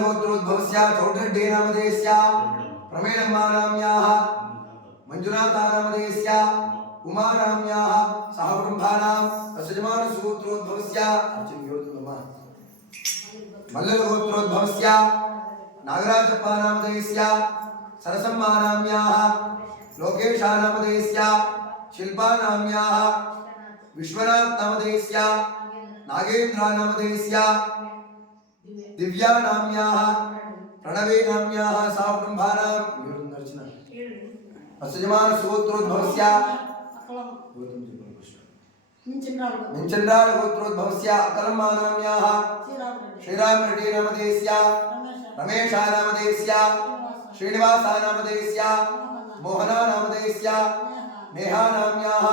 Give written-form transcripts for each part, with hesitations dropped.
गोत्रोद्भवस्य चौटड्डे नामधेयस्य प्रमेणम्मानाम्याः मंजुनाथनामधेयस्य उमानाम्याः सहकुटुम्बानां असजमानसुगोत्रोद्भवस्य मल्लगोत्रोद्भवस्य नागराजप्पानामधेयस्य सरसम्मानाम्याः लोकेशानामधेयस्य शिल्पानाम्याः विश्वनाथनामधेयस्य नागेन्द्रानामधेयस्य दिव्या नाम्याः प्रणवे नाम्याः सहकुटुम्बानां असजमान सुगोत्रोद्भवस्य मिंचन्द्राल गोत्रोद्भवस्य अकलम्मा नाम्याः श्रीराम रेड्डी नामधेयस्य रमेशा नामधेयस्य श्रीनिवासा नामधेयस्य मोहना नामधेयस्य नेहा नाम्याः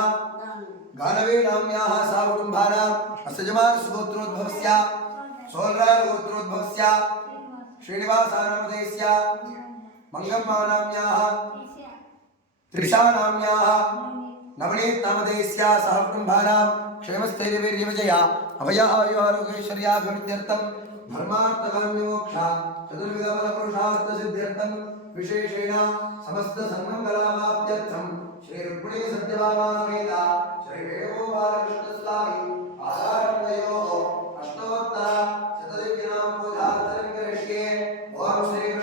गानवे नाम्याः सहकुटुम्बानां असजमान सुगोत्रोद्भवस्य सोलराल गोत्रोद्भवस्य श्रीनिवासा नामधेयस्य मंगम्मा नाम्याः त्रिषा नाम्याः नवनीत नामधेयस्य सहकुटुम्बानां क्षेमस्थैर्यवीर्यविजया अभय आयुरारोग्यैश्वर्याभिवृद्ध्यर्थं धर्मार्थकाम्यमोक्ष चतुर्विधफलपुरुषार्थसिद्ध्यर्थं विशेषेण समस्त सन्मङ्गलावाप्त्यर्थं श्री रुक्मिणी सत्यभामा समेत श्री वेणुगोपालकृष्ण